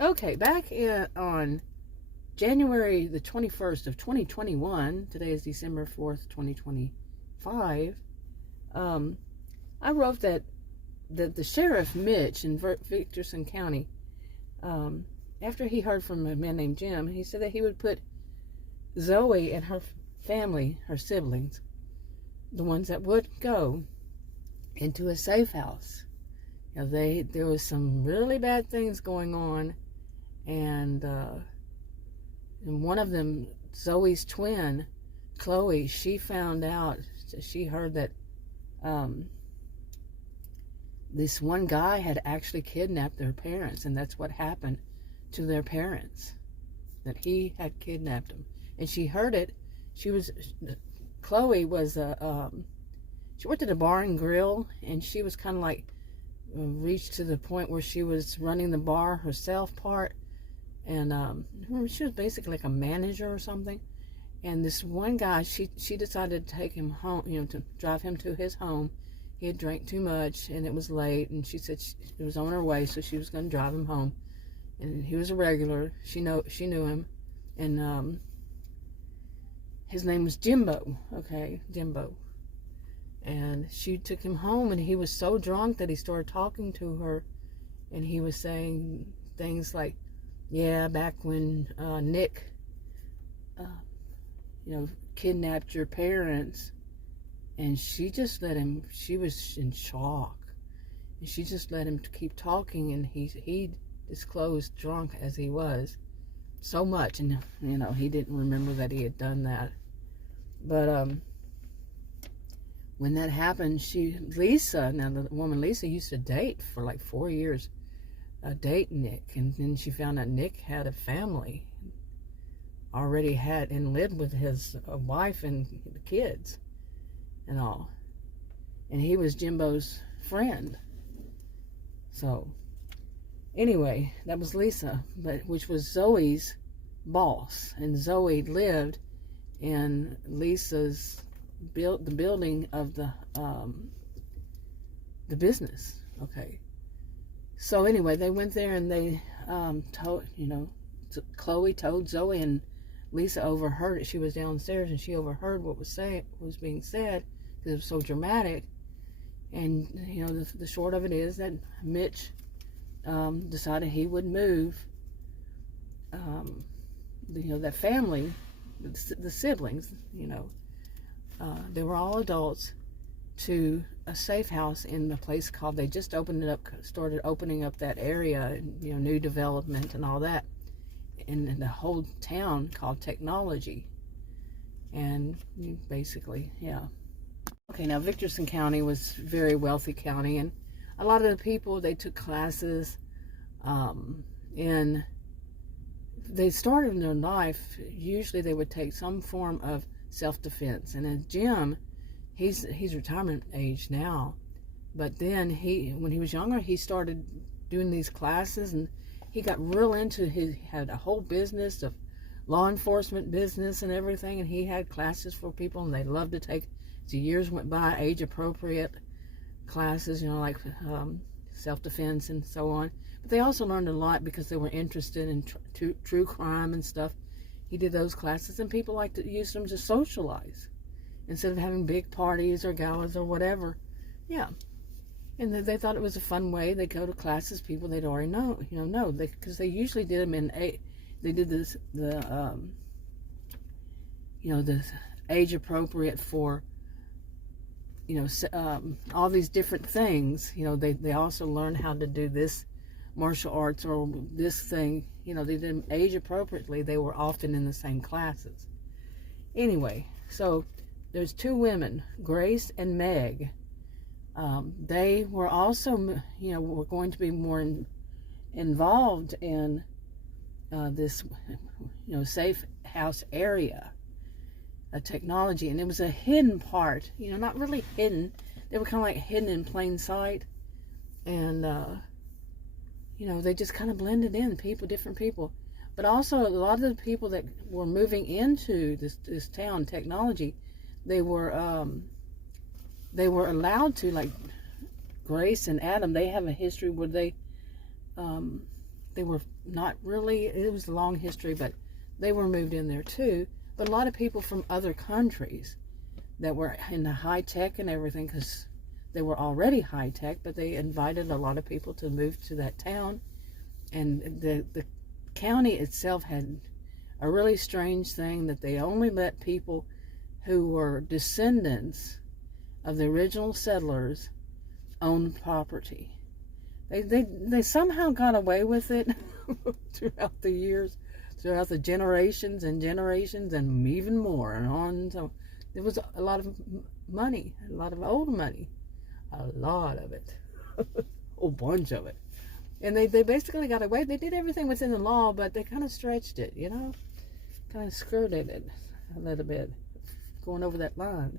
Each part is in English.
Okay, on January the 21st of 2021, today is December 4th, 2025, um, I wrote that the sheriff, Mitch, in Victorson County, after he heard from a man named Jim, he said that he would put Zoe and her family, her siblings, the ones that would go, into a safe house. You know, there was some really bad things going on, and one of them, Zoe's twin, Chloe, she found out, she heard that this one guy had actually kidnapped their parents, and that's what happened to their parents, that he had kidnapped them. And she heard it. Chloe was she worked at a bar and grill, and she was kind of like reached to the point where she was running the bar herself part, and she was basically like a manager or something. And this one guy, she decided to take him home, to drive him to his home. He had drank too much, and it was late, and she said it was on her way, so she was going to drive him home. And he was a regular. She knew him, and his name was Jimbo. Okay, Jimbo. And she took him home, and he was so drunk that he started talking to her, and he was saying things like, "Yeah, back when Nick, kidnapped your parents," and she just let him. She was in shock, and she just let him keep talking, and he disclosed, drunk as he was, so much, and he didn't remember that he had done that, but when that happened, Lisa, now the woman Lisa used to date for like 4 years, date Nick, and then she found out Nick had a family, already had, and lived with his wife and the kids and all, and he was Jimbo's friend. So anyway, that was Lisa, which was Zoe's boss, and Zoe lived in Lisa's the building of the business. Okay, so anyway, they went there, and they told, Chloe told Zoe, and Lisa overheard it. She was downstairs, and she overheard what was being said, because it was so dramatic. And the short of it is that Mitch decided he would move that family, the siblings, they were all adults, to a safe house in the place called, they just started opening up that area, new development and all that, in the whole town, called Technology. And basically, yeah. Okay, now Victorson County was a very wealthy county, and a lot of the people, they took classes they started in their life, usually they would take some form of self-defense. And then Jim, he's retirement age now, but then when he was younger, he started doing these classes, and he got real into he had a whole business of law enforcement business and everything, and he had classes for people, and they loved to take, as the years went by, age appropriate classes, like self-defense and so on. But they also learned a lot because they were interested in true crime and stuff. He did those classes, and people liked to use them to socialize instead of having big parties or galas or whatever. Yeah, and they thought it was a fun way. They go to classes, people they'd already know, because they usually did them they did the age appropriate for all these different things. They also learned how to do this martial arts or this thing. They didn't age appropriately. They were often in the same classes. Anyway, so there's two women, Grace and Meg. They were also, were going to be more involved in this, safe house area, Technology. And it was a hidden part, not really hidden. They were kind of like hidden in plain sight. And, they just kind of blended in, different people. But also a lot of the people that were moving into this town, Technology, they were allowed to, like Grace and Adam, they have a history where they they were not really, it was a long history, but they were moved in there too. But a lot of people from other countries that were in the high tech and everything, because they were already high tech, but they invited a lot of people to move to that town. And the county itself had a really strange thing that they only let people who were descendants of the original settlers own property. They somehow got away with it throughout the years, throughout the generations and generations, and even more and on. So there was a lot of money, a lot of old money, a lot of it, a whole bunch of it. And they basically got away. They did everything within the law, but they kind of stretched it, you know, kind of skirted it a little bit, going over that line.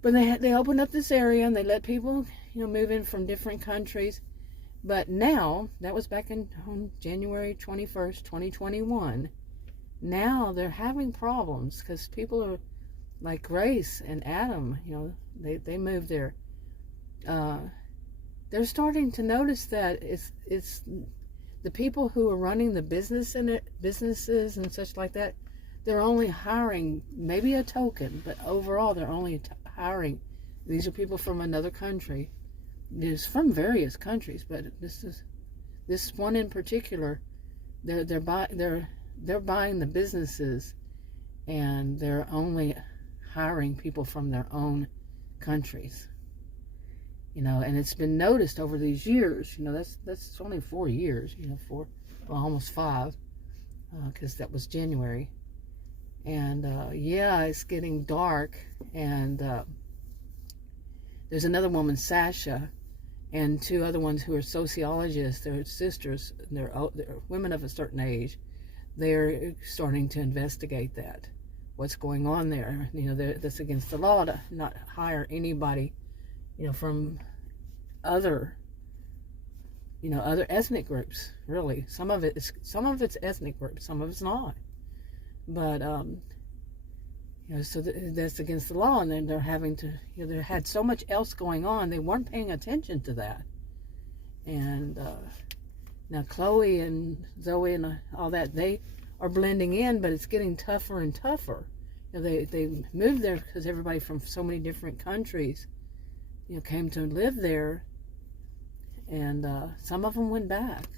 But they opened up this area and they let people, you know, move in from different countries. But now, that was back on January 21st, 2021. Now they're having problems because people are like Grace and Adam, you know, they moved there. They're starting to notice that it's the people who are running the businesses and such like that. They're only hiring maybe a token, but overall they're only hiring. These are people from another country. It's from various countries, but this one in particular. They're buying the businesses, and they're only hiring people from their own countries. You know, and it's been noticed over these years. You know, that's only 4 years. You know, well, almost 5, because that was January. And yeah, it's getting dark. And there's another woman, Sasha, and 2 other ones who are sociologists. They're sisters. They're women of a certain age. They're starting to investigate that. What's going on there? You know, that's against the law to not hire anybody, you know, from other ethnic groups. Really, some of it's ethnic groups, some of it's not. But you know, so that's against the law, and then they're having to, you know, they had so much else going on, they weren't paying attention to that. And now Chloe and Zoe and all that, they are blending in, but it's getting tougher and tougher. You know, they moved there because everybody from so many different countries, you know, came to live there, and some of them went back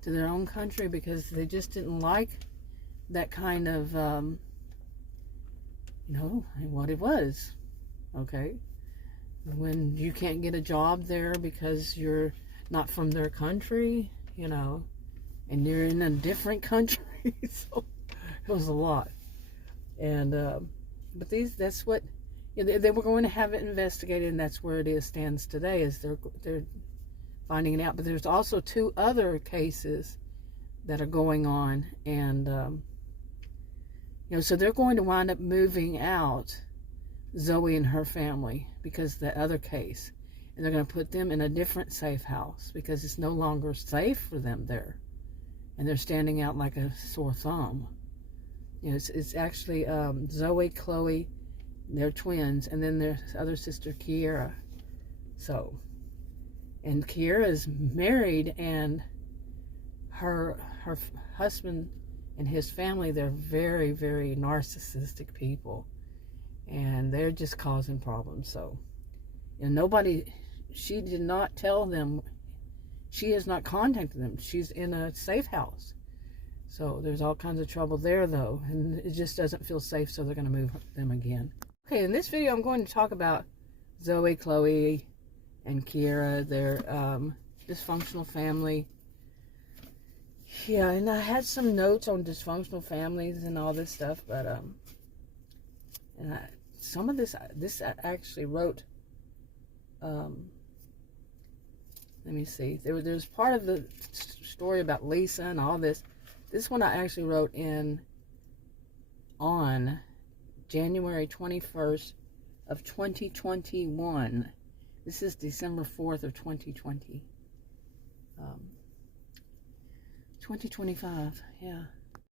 to their own country because they just didn't like that kind of, you know, what it was. Okay, when you can't get a job there because you're not from their country, you know, and you're in a different country. So it was a lot. And but that's what, you know, they were going to have it investigated, and that's where it stands today, is they're finding it out. But there's also 2 other cases that are going on, and you know, so they're going to wind up moving out Zoe and her family because of the other case, and they're going to put them in a different safe house because it's no longer safe for them there, and they're standing out like a sore thumb. You know, it's actually Zoe, Chloe, they're twins, and then their other sister, Kiera. So, and Kiera is married, and her husband and his family, they're very, very narcissistic people, and they're just causing problems. So, you know, she did not tell them, she has not contacted them. She's in a safe house. So there's all kinds of trouble there, though, and it just doesn't feel safe, so they're going to move them again. Okay, in this video, I'm going to talk about Zoe, Chloe, and Kiera, their dysfunctional family. Yeah, and I had some notes on dysfunctional families and all this stuff, but some of this I actually wrote. Let me see. There's part of the story about Lisa and all this. This one I actually wrote on January 21st of 2021. This is December 4th of 2020. 2025, yeah.